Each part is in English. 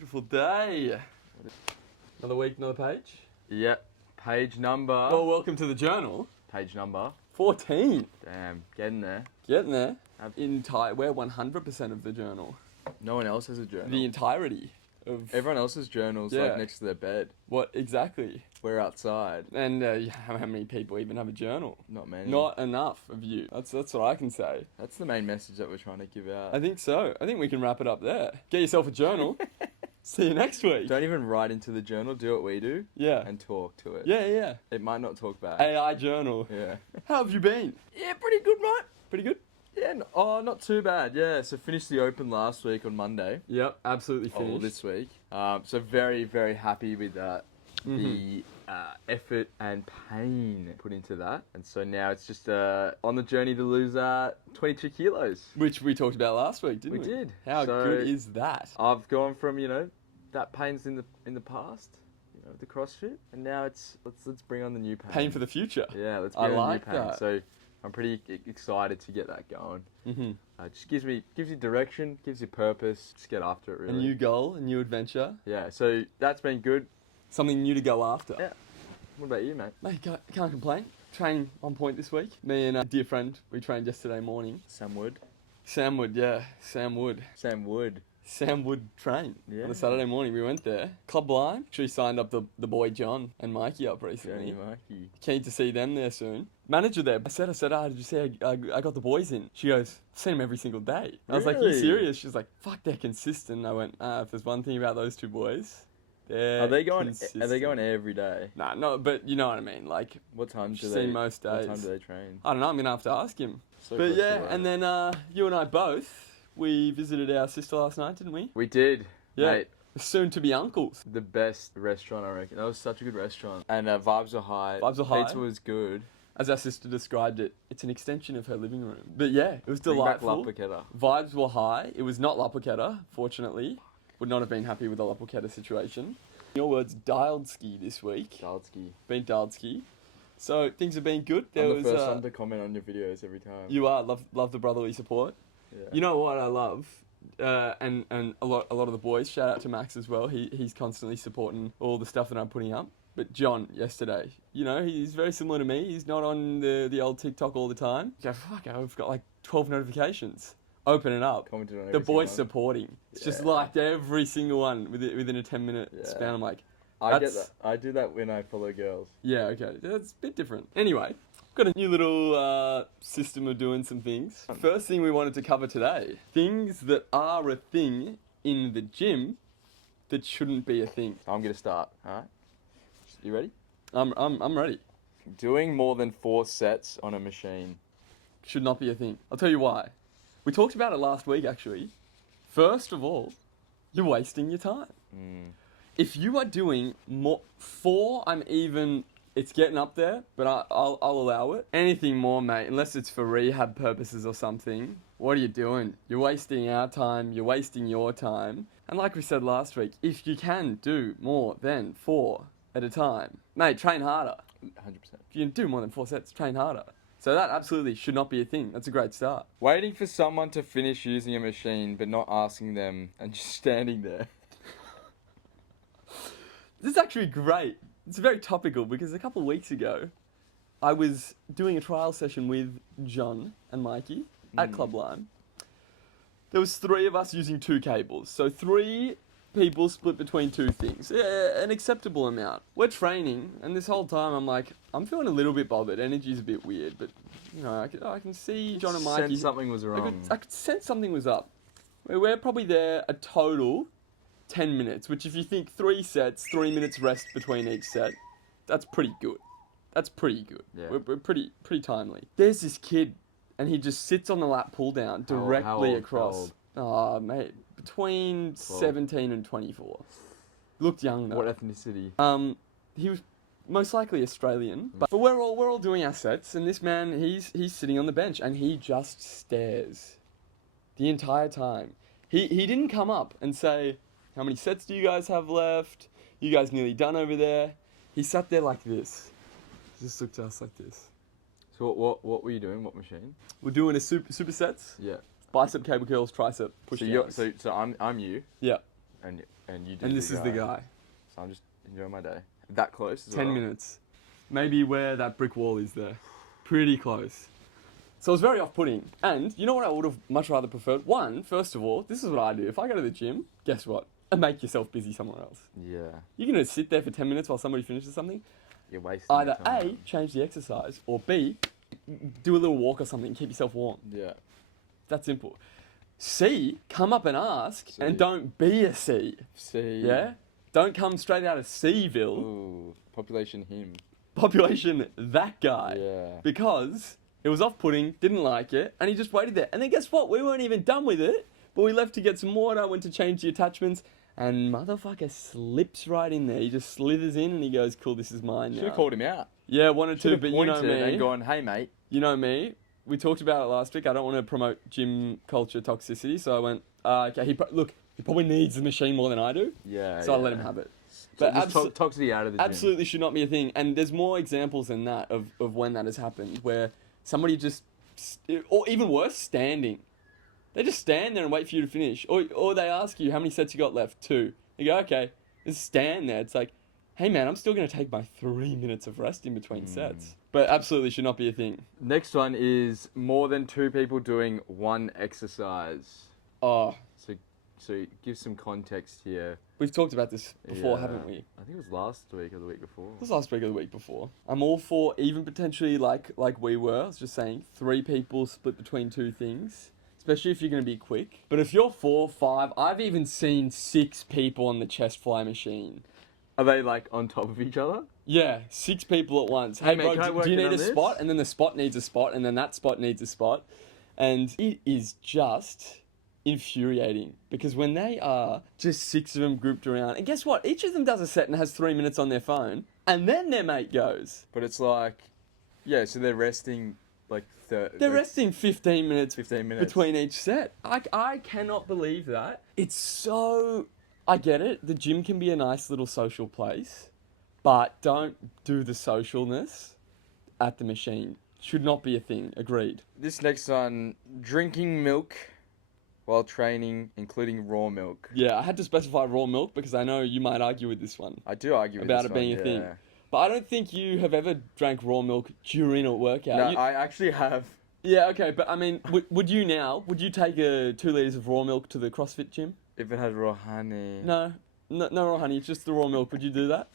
Beautiful day. Another week, another page. Yep. Page number. Well, welcome to the journal. Page number. 14. Damn, getting there. Getting there. We're 100% of the journal. No one else has a journal. The entirety of... Everyone else's journal's Yeah. like next to their bed. What, exactly? We're outside. And how many people even have a journal? Not many. Not enough of you. That's what I can say. That's the main message that we're trying to give out. I think so. I think we can wrap it up there. Get yourself a journal. See you next week. Don't even write into the journal. Do what we do. Yeah. And talk to it. Yeah. It might not talk back. AI journal. Yeah. How have you been? Yeah, pretty good, mate. Pretty good? Yeah, not too bad. Yeah, so finished the Open last week on Monday. Yep, absolutely finished. Oh, this week. So very, very happy with that. Mm-hmm. The effort and pain put into that. And so now it's just on the journey to lose 22 kilos. Which we talked about last week, didn't we? We did. How So good is that? I've gone from, that pain's in the past, the CrossFit, and now it's let's bring on the new pain. Pain for the future. Yeah, let's I bring on like the new pain. that. So I'm pretty excited to get that going. Mm-hmm. It just gives you direction, gives you purpose. Just get after it, really. A new goal, a new adventure. Yeah, so that's been good. Something new to go after. Yeah. What about you, mate? Mate, can't complain. Training on point this week. Me and a dear friend, we trained yesterday morning. Sam Wood. Sam Wood, yeah. Sam Wood. Sam Wood. Sam Would train. Yeah. On a Saturday morning, we went there. Club Lime. She signed up the boy John and Mikey up recently. Johnny Mikey. Keen to see them there soon. Manager there, I said, did you see I got the boys in? She goes, I've seen them every single day. I was like, you Really? serious? She's like, fuck, they're consistent. I went, if there's one thing about those two boys, they're Are they going consistent. every day? Nah, no, but you know what I mean. Like, What time do she's they? seen most days. What time do they train? I don't know, I'm going to have to ask him. So But close yeah, to and then you and I both, we visited our sister last night, didn't we? We did. Yeah. Mate, Soon to be uncles. the best restaurant, I reckon. That was such a good restaurant. And vibes were high. Vibes were high. Pizza was good. As our sister described it, it's an extension of her living room. But yeah, it was Bring back delightful. La Paqueta. Vibes were high. It was not La Paqueta, fortunately. Would not have been happy with the La Paqueta situation. In your words, dialed ski this week. Dalski. Been dialed ski. So things have been good. I'm the first one to comment on your videos every time. You are. Love the brotherly support. Yeah. You know what I love? And a lot of the boys, shout out to Max as well. He's constantly supporting all the stuff that I'm putting up. But John, yesterday, he's very similar to me. He's not on the old TikTok all the time. You go, fuck, I've got like 12 notifications. Open it up. Commented on The every boys single supporting. It's just Yeah. liked every single one within a 10-minute Yeah. span. I'm like, one. I get that's- that. I do that when I follow girls. yeah, okay. That's a bit different. Anyway, got a new little system of doing some things. First thing we wanted to cover today. Things that are a thing in the gym that shouldn't be a thing. I'm gonna start. All right. You ready? I'm ready. Doing more than 4 sets on a machine. Should not be a thing. I'll tell you why. We talked about it last week, actually. First of all, you're wasting your time. If you are doing more, 4, it's getting up there, but I'll allow it. Anything more, mate, unless it's for rehab purposes or something, what are you doing? You're wasting our time, you're wasting your time. And like we said last week, if you can do more than 4 at a time, mate, train harder. 100%. If you can do more than 4 sets, train harder. So that absolutely should not be a thing. That's a great start. Waiting for someone to finish using a machine, but not asking them, and just standing there. This is actually great. It's very topical because a couple of weeks ago, I was doing a trial session with John and Mikey at Club Lime. There was 3 of us using 2 cables. So 3 people split between 2 things. An acceptable amount. We're training, and this whole time I'm like, I'm feeling a little bit bothered. Energy's a bit weird, but I can see John and Mikey. Sense something was wrong. I could sense something was up. We're probably there a total 10 minutes, which if you think 3 sets, 3 minutes rest between each set, that's pretty good. That's pretty good. Yeah. We're pretty timely. There's this kid, and he just sits on the lat pull down directly How old? across. Oh, mate, between 12. 17 and 24. Looked young though. What ethnicity? He was most likely Australian, but we're all doing our sets, and this man, he's sitting on the bench, and he just stares the entire time. He didn't come up and say, how many sets do you guys have left? You guys nearly done over there? He sat there like this. Just looked at us like this. So what were you doing? What machine? We're doing a super sets. Yeah. Bicep cable curls, tricep push So downs. so I'm you. Yeah. and you do. And this is the guy. So I'm just enjoying my day. That close as 10 well. minutes. Maybe where that brick wall is there. Pretty close. So it was very off-putting. And you know what I would have much rather preferred? One, first of all, this is what I do. If I go to the gym, guess what? And make yourself busy somewhere else. Yeah. You're going to sit there for 10 minutes while somebody finishes something. You're wasting Either your time. A, change the exercise, or B, do a little walk or something, keep yourself warm. Yeah. That simple. C, come up and ask, C. and don't be a C. See. Yeah? Don't come straight out of Cville. Ooh. Population him. Population that guy. Yeah. Because it was off-putting, didn't like it, and he just waited there. And then guess what? We weren't even done with it, but we left to get some water, went to change the attachments, and motherfucker slips right in there. He just slithers in and he goes, cool, this is mine now. Should have called him out. Yeah, wanted to, Should have but you know pointed me. and gone, hey mate. You know me. We talked about it last week. I don't want to promote gym culture toxicity, so I went, okay, he probably needs the machine more than I do, Yeah. so I let him have it. So But just toxicity out of the gym. absolutely should not be a thing. And there's more examples than that of when that has happened, where somebody just, or even worse, standing. They just stand there and wait for you to finish. Or they ask you, how many sets you got left? 2. You go, okay. Just stand there. It's like, hey man, I'm still going to take my 3 minutes of rest in between sets. But absolutely should not be a thing. Next one is more than 2 people doing one exercise. Oh, So give some context here. we've talked about this before, Yeah. haven't we? I think it was last week or the week before. It was last week or the week before. I'm all for even potentially like we were. I was just saying 3 people split between 2 things, especially if you're going to be quick. But if you're 4, 5, I've even seen 6 people on the chest fly machine. Are they like on top of each other? Yeah, 6 people at once. Hey, Hey, mate, bro, can I work do you in need on a this? spot? And then the spot needs a spot, and then that spot needs a spot. And it is just infuriating because when they are just 6 of them grouped around, and guess what? Each of them does a set and has 3 minutes on their phone, and then their mate goes. But it's like, yeah, so they're resting like They're resting 15 minutes 15 minutes. between each set. I cannot believe that. It's so... I get it. The gym can be a nice little social place, but don't do the socialness at the machine. Should not be a thing. Agreed. This next one, drinking milk while training, including raw milk. Yeah, I had to specify raw milk because I know you might argue with this one I do argue with about this it being one, a thing. yeah. But I don't think you have ever drank raw milk during a workout. No, You- I actually have. Yeah, okay, but I mean, would you now? Would you take 2 liters of raw milk to the CrossFit gym? If it had raw honey. No raw honey. It's just the raw milk. Would you do that?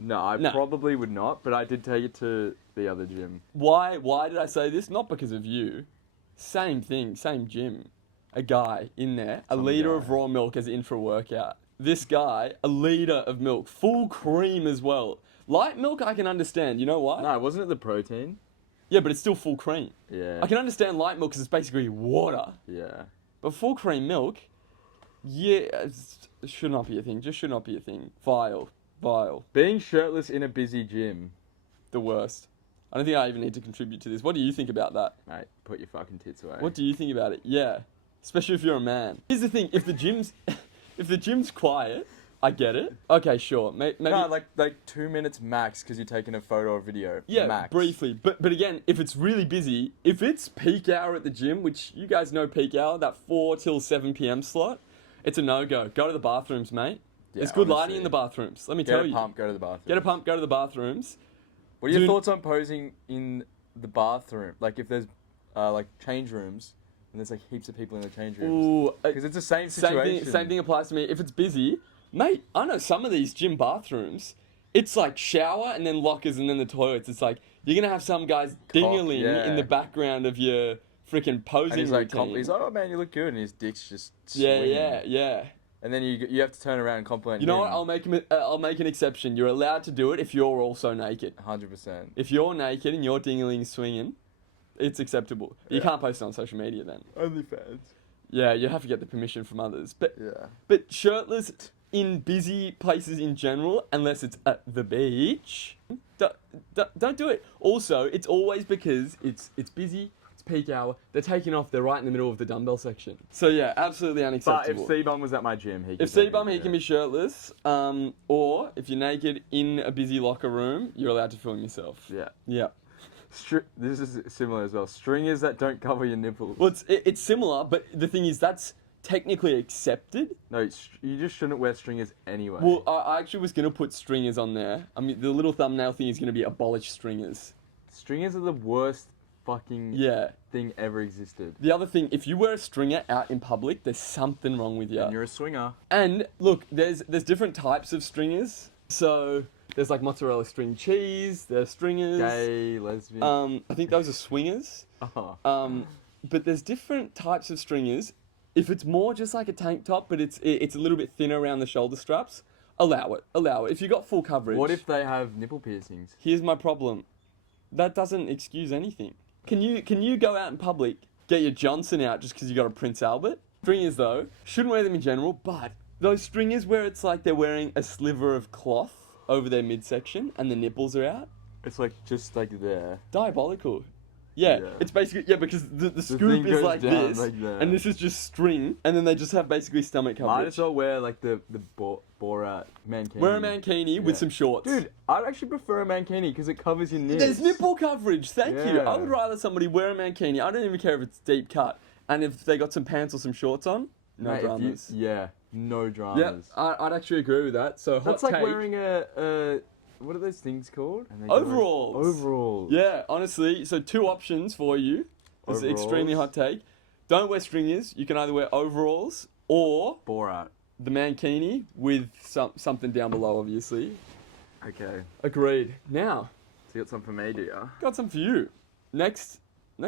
No, I No. probably would not, but I did take it to the other gym. Why did I say this? Not because of you. Same thing, same gym. A guy in there, a Some liter guy. of raw milk as intra-workout. This guy, a liter of milk, full cream as well. Light milk I can understand, you know why? No, wasn't it the protein? Yeah, but it's still full cream. Yeah. I can understand light milk because it's basically water. Yeah. But full cream milk, yeah, it should not be a thing. Just should not be a thing. Vile. Being shirtless in a busy gym. The worst. I don't think I even need to contribute to this. What do you think about that? Mate, put your fucking tits away. What do you think about it? Yeah, especially if you're a man. Here's the thing: if the gym's quiet, I get it. Okay, sure. Maybe No, like 2 minutes max because you're taking a photo or video. yeah, max. briefly. But again, if it's really busy, if it's peak hour at the gym, which you guys know peak hour, that 4 till 7 p.m. slot, it's a no-go. Go to the bathrooms, mate. Yeah, There's good lighting honestly. in the bathrooms. Let me Get tell a you. pump, go to the bathroom. Get a pump. Go to the bathrooms. What are your Dude- thoughts on posing in the bathroom? Like if there's like change rooms and there's like heaps of people in the change rooms. Ooh, Because it's the same situation. Same thing applies to me. If it's busy, mate, I know some of these gym bathrooms, it's like shower and then lockers and then the toilets. It's like you're gonna have some guys dingling yeah. in the background of your freaking posing And he's like, routine. he's like, oh man, you look good, and his dick's just yeah, swinging. yeah. And then you have to turn around and compliment You know him. what? I'll make an exception. You're allowed to do it if you're also naked. 100%. If you're naked and your dingling swinging, it's acceptable. You Yeah. can't post it on social media then. OnlyFans. Yeah, you have to get the permission from others. Yeah. But shirtless in busy places in general, unless it's at the beach, don't do it. Also, it's always because it's busy, it's peak hour, they're taking off, they're right in the middle of the dumbbell section. So yeah, absolutely But unacceptable. if C-Bum was at my gym, he could If take C-Bum, it, he yeah. can be shirtless, or if you're naked in a busy locker room, you're allowed to film yourself. Yeah. Yeah. This is similar as well. Stringers that don't cover your nipples. Well, it's similar, but the thing is, that's technically accepted. No, you just shouldn't wear stringers anyway. Well, I actually was gonna put stringers on there. I mean, the little thumbnail thing is gonna be abolish stringers. Stringers are the worst fucking Yeah. thing ever existed. The other thing, if you wear a stringer out in public, there's something wrong with you. And you're a swinger. And look, there's different types of stringers. So there's like mozzarella string cheese. There's stringers. Gay, lesbian. I think those are swingers. Oh. But there's different types of stringers. If it's more just like a tank top, but it's a little bit thinner around the shoulder straps, allow it. If you got full coverage. What if they have nipple piercings? Here's my problem. That doesn't excuse anything. Can you go out in public, get your Johnson out just because you got a Prince Albert? Stringers though, shouldn't wear them in general, but those stringers where it's like they're wearing a sliver of cloth over their midsection and the nipples are out, It's like just like there. diabolical. Yeah, Yeah. it's basically, because the thing scoop is goes like down this, like that. and this is just string, and then they just have basically stomach Might coverage. as well wear like the Borat mankini. Wear a mankini with Yeah. some shorts. Dude, I'd actually prefer a mankini because it covers your nips. There's nipple coverage, thank you. Yeah. I would rather somebody wear a mankini. I don't even care if it's deep cut. And if they got some pants or some shorts on, no Mate, if you- dramas. yeah, no Yeah, dramas. I'd actually agree with that. So hot That's like take. wearing a what are those things called? And they go like- Overalls. Overalls. Yeah, honestly. So 2 options for you. It's an extremely hot Overalls. take. Don't wear stringers. You can either wear overalls or Borat. the mankini with something down below, obviously. Okay. Agreed. Now, So you got something for me, do ya? got some for you. Next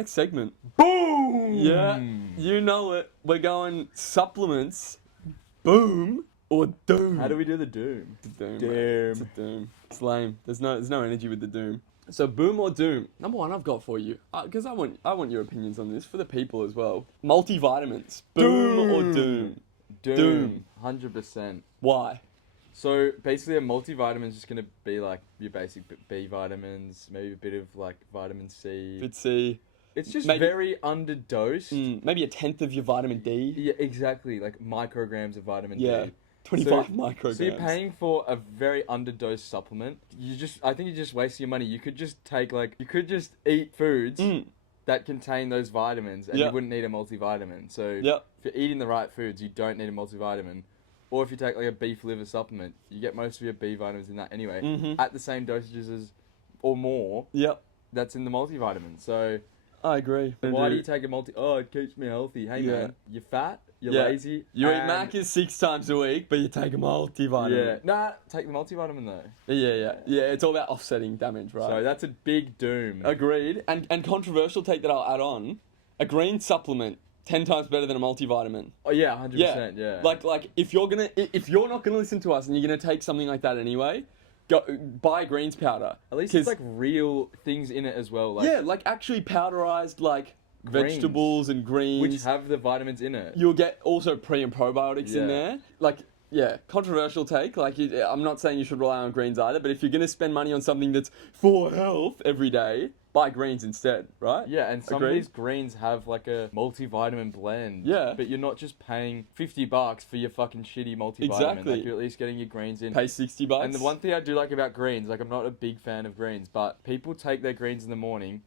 segment. Boom! Yeah, you know it. We're going supplements. Boom or doom. How do we do the doom? It's a doom. Doom. Mate. It's a doom. It's lame. There's no energy with the doom. So boom or doom. Number 1 I've got for you, because I want your opinions on this for the people as well. Multivitamins. Boom or doom. Doom. 100%. Why? So basically, a multivitamin is just gonna be like your basic B vitamins, maybe a bit of like vitamin C. Bit C. It's just maybe- very underdosed. Maybe a tenth of your vitamin D. Yeah, exactly. Like micrograms of vitamin Yeah. D. 25 So- micrograms. So you're paying for a very underdosed supplement. I think you're just wasting your money. You could just eat foods that contain those vitamins, and Yeah. you wouldn't need a multivitamin. So Yep. if you're eating the right foods, you don't need a multivitamin. Or if you take like a beef liver supplement, you get most of your B vitamins in that anyway, at the same dosages as, or more, Yep. that's in the multivitamin. So I agree. why do you take a multi? Oh, it keeps me healthy. Hey Yeah. man, you're fat, you're Yeah. lazy. You eat and- Macca's 6 times a week, but you take a multivitamin. Yeah, nah, take the multivitamin though. Yeah. It's all about offsetting damage, right? So that's a big doom. Agreed. And controversial take that I'll add on. A green supplement 10 times better than a multivitamin. Oh yeah, 100%. Yeah. Like if you're not gonna listen to us and you're gonna take something like that anyway, go buy greens powder. at least 'Cause- it's like real things in it as well. Like, yeah, like actually powderized like Greens. vegetables and greens. which have the vitamins in it. You'll get also pre and probiotics in Yeah. there. Like, yeah, controversial take. Like, I'm not saying you should rely on greens either, but if you're going to spend money on something that's for health every day, buy greens instead, right? Yeah, and some Agreed? of these greens have like a multivitamin blend. Yeah. But you're not just paying $50 for your fucking shitty multivitamin. Exactly. Like, you're at least getting your greens in. Pay $60. And the one thing I do like about greens, like I'm not a big fan of greens, but people take their greens in the morning.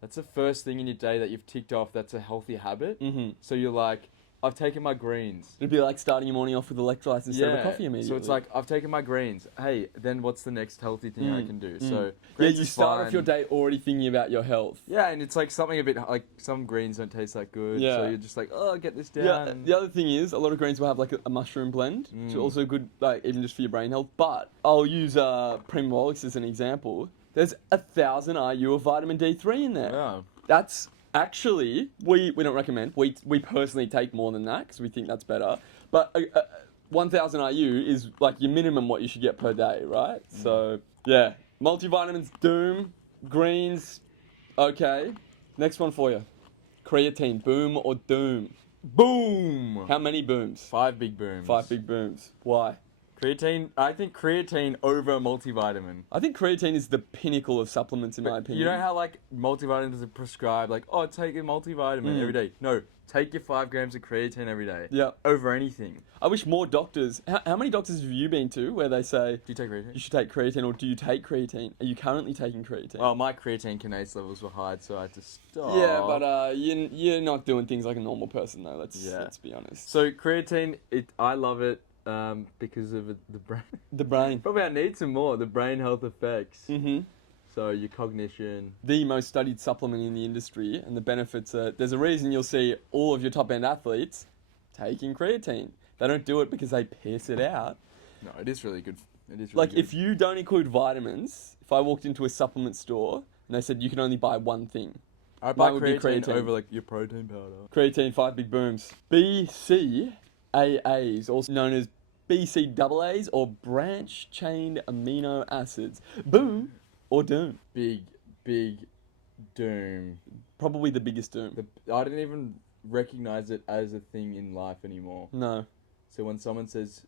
That's the first thing in your day that you've ticked off that's a healthy habit. Mm-hmm. So you're like, I've taken my greens. It'd be like starting your morning off with electrolytes instead of a coffee immediately. So it's like, I've taken my greens. Hey, then what's the next healthy thing I can do? So yeah, greens you is start fine. off your day already thinking about your health. Yeah, and it's like something a bit like some greens don't taste that good. Yeah. So you're just like, oh, get this down. Yeah, the other thing is, a lot of greens will have like a mushroom blend, which is also good, like even just for your brain health. But I'll use Primolix as an example. There's 1,000 IU of vitamin D3 in there. Yeah. That's actually, we don't recommend. We personally take more than that because we think that's better. But 1,000 IU is like your minimum what you should get per day, right? So yeah, multivitamins, doom, greens, okay. Next one for you, creatine, boom or doom? Boom! How many booms? 5 big booms. 5 big booms. Why? Creatine. I think creatine over a multivitamin. I think creatine is the pinnacle of supplements, in my opinion. You know how like multivitamins are prescribed, like, oh, take a multivitamin every day. No, take your 5 grams of creatine every day. Yeah. Over anything. I wish more doctors. How many doctors have you been to where they say, Do you take creatine? you should take creatine, or do you take creatine? Are you currently taking creatine? Well, my creatine kinase levels were high, so I had to stop. Yeah, but you're not doing things like a normal person, though. Let's be honest. So creatine, I love it because of the brain. The brain. Probably I need some more. The brain health effects. Mm-hmm. So your cognition. The most studied supplement in the industry, and the benefits are, there's a reason you'll see all of your top end athletes taking creatine. They don't do it because they piss it out. No, it is really good. It is really Like, good. if you don't include vitamins, if I walked into a supplement store and they said you can only buy one thing, I buy mine would be creatine creatine. over like your protein powder. Creatine, 5 big booms. BCAAs, also known as BCAAs or branch-chain amino acids. Boom or doom. Big doom. Probably the biggest doom. I didn't even recognize it as a thing in life anymore. No. So when someone says,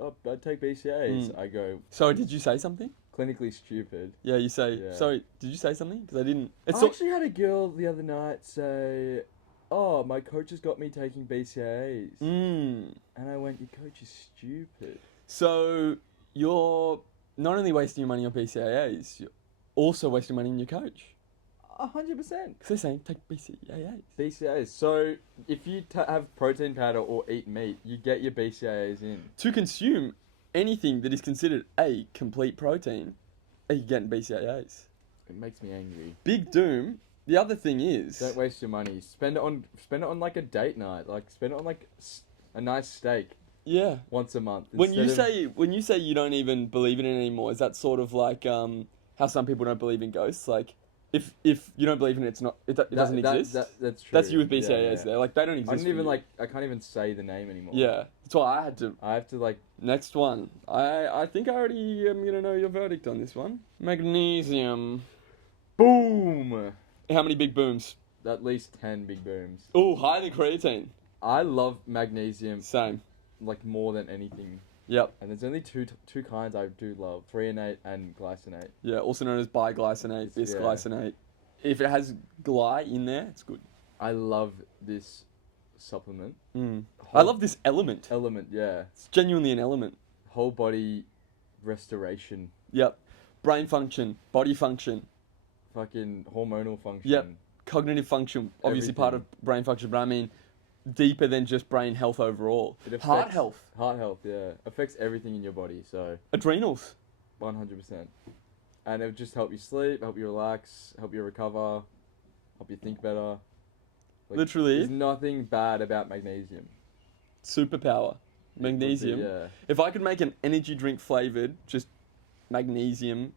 "Oh, I take BCAAs," I go, Sorry, did you say something? clinically stupid. Yeah, you say, Yeah. sorry, did you say something? Because I didn't. I actually had a girl the other night say, "Oh, my coach has got me taking BCAAs," and I went, "Your coach is stupid." So you're not only wasting your money on BCAAs, you're also wasting money on your coach. 100%. Because they're saying, take BCAAs. BCAAs. So if you have protein powder or eat meat, you get your BCAAs in. To consume anything that is considered a complete protein, you get BCAAs. It makes me angry. Big doom. The other thing is, Don't waste your money. Spend it on like a date night. Like spend it on like a nice steak yeah. once a month. When you instead say you don't even believe in it anymore, is that sort of like how some people don't believe in ghosts? Like, if you don't believe in it, it doesn't exist. That's true. That's you with BCAAs Yeah. there. Like, they don't exist. I don't even for you. I can't even say the name anymore. Yeah, that's why I had to. I have to like. Next one. I think I already am gonna know your verdict on this one. Magnesium. Boom! How many big booms? At least 10 big booms. Oh, higher than creatine. I love magnesium Same. like more than anything. Yep. And there's only two kinds I do love: threonate and glycinate. Yeah, also known as biglycinate, Yeah. bisglycinate. If it has gly in there, it's good. I love this supplement. I love this element. Element, yeah. It's genuinely an element. Whole body restoration. Yep. Brain function, body function. Fucking hormonal function. Yep. Cognitive function, obviously part of brain function, but I mean deeper than just brain health overall. Heart health. Heart health, yeah. Affects everything in your body, so Adrenals. 100%. And it would just help you sleep, help you relax, help you recover, help you think better. Like, Literally. There's nothing bad about magnesium. Superpower. Magnesium. Yeah. If I could make an energy drink flavored, just magnesium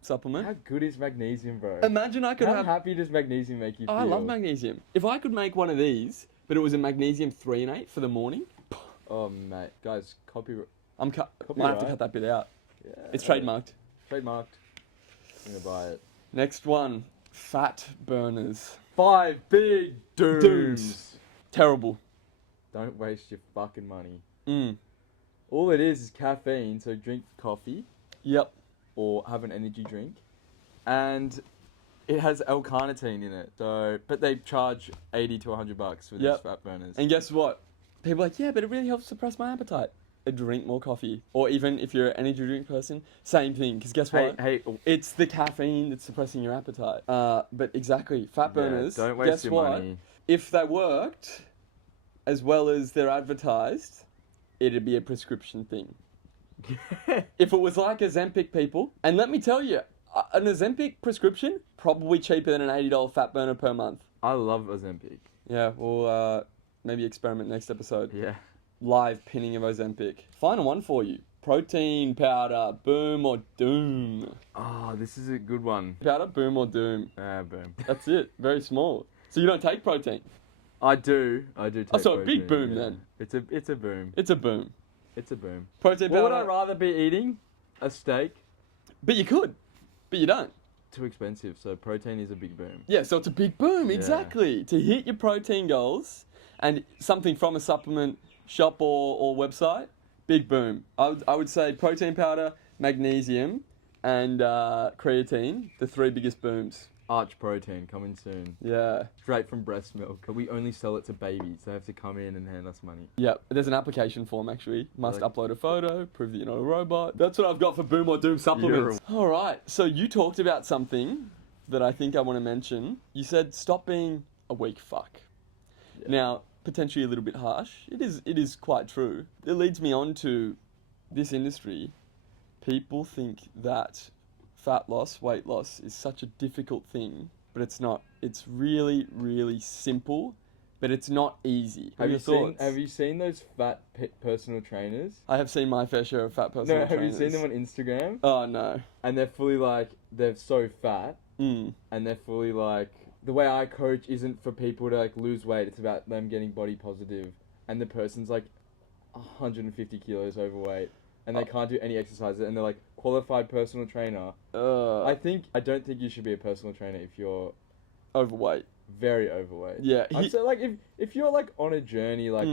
supplement. How good is magnesium, bro? Imagine I could How have. happy does magnesium make you feel? I love magnesium. If I could make one of these, but it was a magnesium threonate for the morning, Oh, mate. Guys, copyright. might have to Copyright. cut that bit out. Yeah. It's trademarked. Trademarked. I'm going to buy it. Next one, fat burners. 5 big dooms. Dooms. Terrible. Don't waste your fucking money. Mm. All it is caffeine, so drink coffee Yep. or have an energy drink. And it has L-carnitine in it. So, but they charge $80 to $100 for these Yep. fat burners. And guess what? People are like, yeah, but it really helps suppress my appetite. Drink more coffee. Or even if you're an energy drink person, same thing. Because guess what? Hey, It's the caffeine that's suppressing your appetite. But exactly, fat burners. don't waste guess your what? money. If they worked as well as they're advertised, it'd be a prescription thing. If it was like Ozempic, people, and let me tell you, an Ozempic prescription probably cheaper than an $80 fat burner per month. I love Ozempic. Yeah, we'll maybe experiment next episode. Yeah. Live pinning of Ozempic. Final one for you. Protein powder, boom or doom. Oh, this is a good one. Powder, boom or doom. Boom. That's it. Very small. So you don't take protein. I do take Oh, so a big protein, boom yeah. then. It's a boom. It's a boom. It's a boom. Protein What would powder. I rather be eating? A steak? But you could. But you don't. Too expensive, so protein is a big boom. Yeah, so it's a big boom, Yeah. exactly. To hit your protein goals and something from a supplement shop or website, Big boom. I would say protein powder, magnesium, and creatine, the 3 biggest booms. Arch Protein coming soon. Yeah. Straight from breast milk. But we only sell it to babies. They have to come in and hand us money. Yep. There's an application form, actually. Must Like- upload a photo, prove that you're not a robot. That's what I've got for Boom or Doom supplements. All right. So you talked about something that I think I want to mention. You said stop being a weak fuck. Yeah. Now, potentially a little bit harsh. It is quite true. It leads me on to this industry. People think that fat loss, weight loss is such a difficult thing, but it's not. It's really, really simple, but it's not easy. Have you thoughts? seen those fat personal trainers? I have seen my fair share of fat personal No, have you trainers. seen them on Instagram? Oh, no. And they're fully like, they're so fat, Mm. and they're fully like, the way I coach isn't for people to like lose weight, it's about them getting body positive. And the person's like 150 kilos overweight, and they can't do any exercises, and they're like, qualified personal trainer. I don't think you should be a personal trainer if you're Overweight. very overweight. Yeah. I'd say like if you're like on a journey, like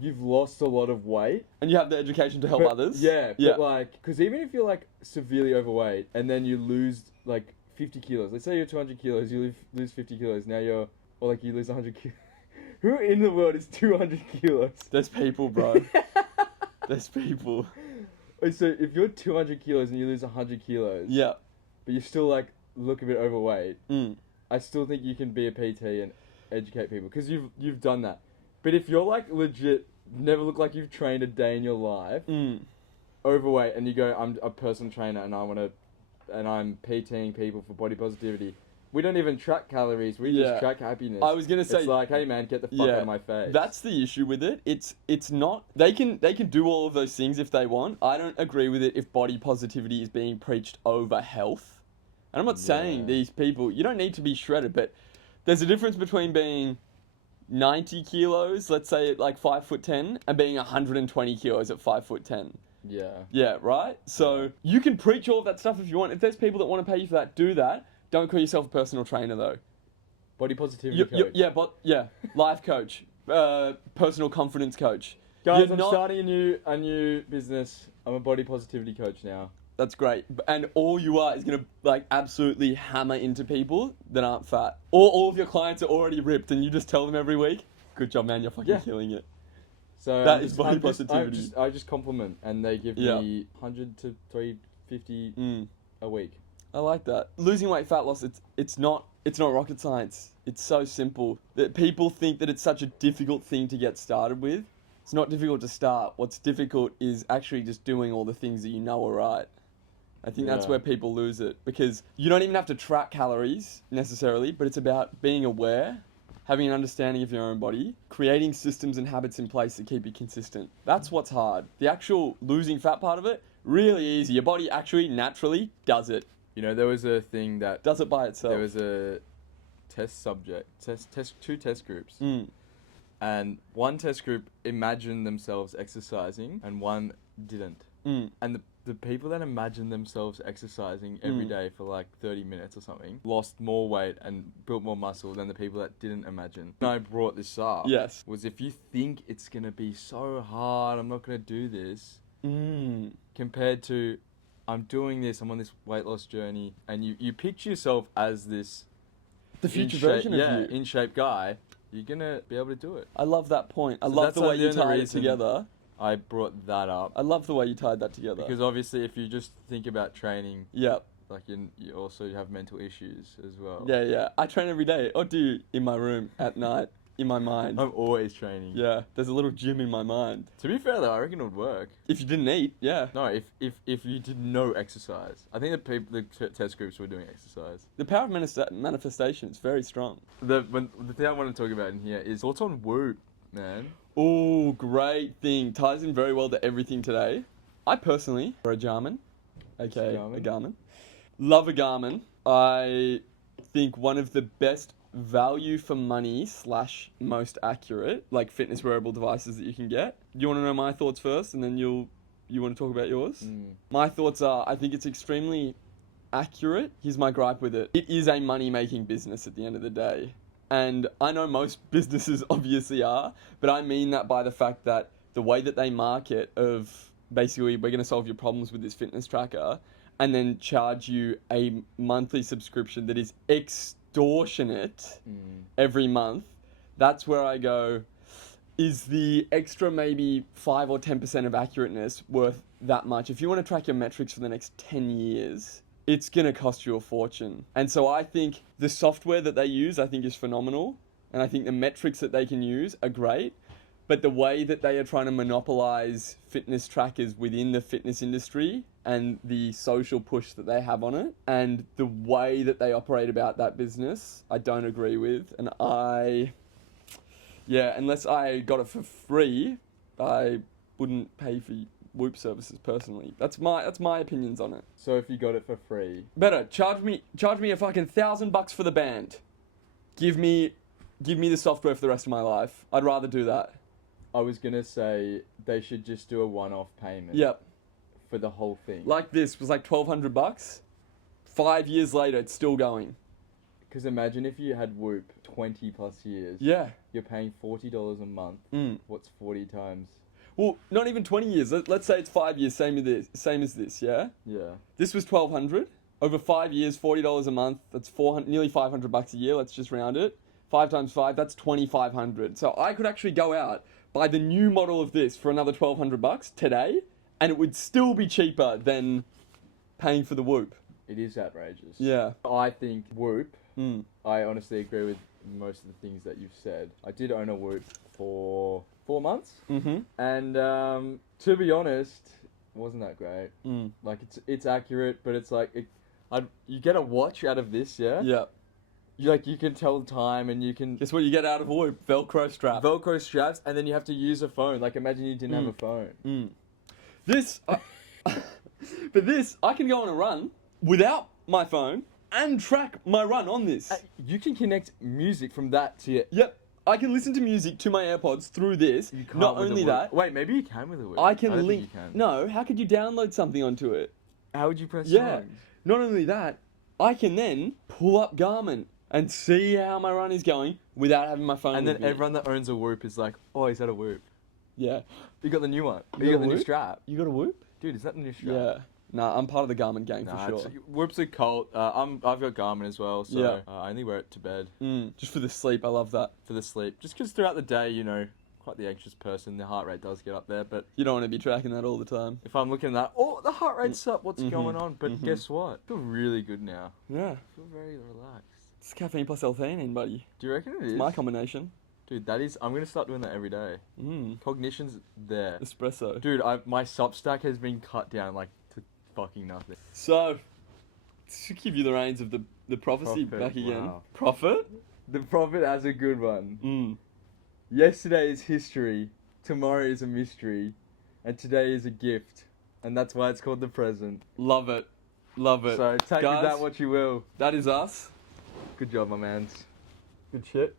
you've lost a lot of weight, And you have the education to help but- others. Yeah, Yeah. but like, because even if you're like severely overweight and then you lose like 50 kilos, let's say you're 200 kilos, you lose 50 kilos, now you lose 100 kilos. Who in the world is 200 kilos? There's people, bro. There's people. Wait, so if you're 200 kilos and you lose 100 kilos, Yeah. but you still like look a bit overweight, Mm. I still think you can be a PT and educate people because you've done that. But if you're like legit, never look like you've trained a day in your life, Mm. overweight, and you go, I'm a personal trainer and I'm PTing people for body positivity. We don't even track calories. We Yeah. just track happiness. I was gonna say, it's like, hey man, get the fuck out of my face. That's the issue with it. It's not they can do all of those things if they want. I don't agree with it if body positivity is being preached over health. And I'm not saying Yeah. these people, you don't need to be shredded, but there's a difference between being 90 kilos, let's say at like 5'10", and being 120 kilos at 5'10". yeah. Yeah, right? So Yeah. you can preach all of that stuff if you want. If there's people that want to pay you for that, do that. Don't call yourself a personal trainer though. Body positivity coach. Life coach, personal confidence coach. Guys, You're I'm not- starting a new business. I'm a body positivity coach now. That's great. And all you are is going to like absolutely hammer into people that aren't fat. Or all of your clients are already ripped and you just tell them every week, good job, man, you're fucking Yeah. killing it. So That is body positivity. I just compliment, and they give Yeah. me 100 to 350 Mm. a week. I like that. Losing weight, fat loss, it's not rocket science. It's so simple. That people think that it's such a difficult thing to get started with. It's not difficult to start. What's difficult is actually just doing all the things that you know are right. I think that's Yeah. where people lose it, because you don't even have to track calories necessarily, but it's about being aware, having an understanding of your own body, creating systems and habits in place to keep you consistent. That's what's hard. The actual losing fat part of it, really easy. Your body actually naturally does it. You know, there was a thing that Does it by itself. there was a two test groups, Mm. and one test group imagined themselves exercising, and one didn't. Mm. And the people that imagined themselves exercising every Mm. day for like 30 minutes or something lost more weight and built more muscle than the people that didn't imagine. And I brought this up. Yes. Was if you think it's gonna be so hard, I'm not gonna do this, Mm. compared to I'm doing this, I'm on this weight loss journey, and you picture yourself as this The future in shape- version of yeah, you. in shape guy, you're gonna be able to do it. I love that point. I So love that's the like way the you only tied it reason- together. I brought that up I love the way you tied that together. because obviously if you just think about training, Yeah, like you also have mental issues as well. yeah. I train every day. Or do in my room at night, in my mind. I'm always training. Yeah, there's a little gym in my mind. To be fair though, I reckon it would work. If you didn't eat, yeah. No, if you did no exercise, I think the test groups were doing exercise. The power of manifestation is very strong. The thing I want to talk about in here is thoughts on Whoop, man. Oh, great thing. Ties in very well to everything today. I personally, for a Garmin, aka a Garmin, love a Garmin. I think one of the best value for money / most accurate, like fitness wearable devices that you can get. You want to know my thoughts first, and then you want to talk about yours? My thoughts are, I think it's extremely accurate. Here's my gripe with it. It is a money-making business at the end of the day. And I know most businesses obviously are, but I mean that by the fact that the way that they market of basically we're going to solve your problems with this fitness tracker and then charge you a monthly subscription that is extortionate every month, that's where I go, is the extra maybe 5 or 10% of accurateness worth that much? If you want to track your metrics for the next 10 years, it's going to cost you a fortune. And so I think the software that they use, I think, is phenomenal. And I think the metrics that they can use are great. But the way that they are trying to monopolize fitness trackers within the fitness industry and the social push that they have on it and the way that they operate about that business, I don't agree with. And unless I got it for free, I wouldn't pay for Whoop services personally. That's my opinions on it. So if you got it for free, Better charge me a fucking $1,000 for the band. Give me the software for the rest of my life. I'd rather do that. I was gonna say they should just do a one-off payment. Yep. For the whole thing. Like this was like $1,200. 5 years later, it's still going. Because imagine if you had Whoop 20 plus years. Yeah. You're paying $40 a month. What's 40 times? Well, not even 20 years. Let's say it's 5 years, same as this, yeah? Yeah. This was $1,200. Over 5 years, $40 a month. That's nearly $500 a year. Let's just round it. 5 times 5, that's $2,500. So I could actually go out, buy the new model of this for another $1,200 today, and it would still be cheaper than paying for the Whoop. It is outrageous. Yeah. I think Whoop, I honestly agree with most of the things that you've said. I did own a Whoop for 4 months. Mm-hmm. And to be honest, it wasn't that great. Like, it's accurate, but it's like, you get a watch out of this, yeah? Yeah. You can tell the time and you can... Guess what you get out of a Whoop? Velcro strap. Velcro straps, and then you have to use a phone. Like, imagine you didn't have a phone. This... but this, I can go on a run without my phone and track my run on this. You can connect music from that to your... Yep. I can listen to music to my AirPods through this. You can't Not with only a Whoop. that... Wait, maybe you can with a Whoop. I can don't link... think you can. No, how could you download something onto it? How would you press Yeah. songs? Not only that, I can then pull up Garmin and see how my run is going without having my phone And with then me. everyone that owns a Whoop is like, oh, is that a Whoop? Yeah. You got the new one. You You got got a the new Whoop? strap. You got a Whoop? Dude, is that the new strap? Yeah. Nah, I'm part of the Garmin gang for sure. Whoop's a cult. I've got Garmin as well, so Yeah. I only wear it to bed Just for the sleep, I love that. for the sleep. Just because throughout the day, quite the anxious person, the heart rate does get up there. But You don't want to be tracking that all the time. if I'm looking at that, oh, the heart rate's up, what's going on? But guess what? I feel really good now. Yeah. I feel very relaxed. It's caffeine plus L-theanine, buddy. Do you reckon it is? It's my combination. Dude, I'm going to start doing that every day. Cognition's there. Espresso. Dude, my Substack has been cut down, like, to fucking nothing. So, to give you the reins of the prophecy Prophet, back again. wow. Prophet? The Prophet has a good one. Yesterday is history, tomorrow is a mystery, and today is a gift. And that's why it's called the present. Love it. Love it. So take with Guys, that what you will. that is us. Good job, my mans. Good shit.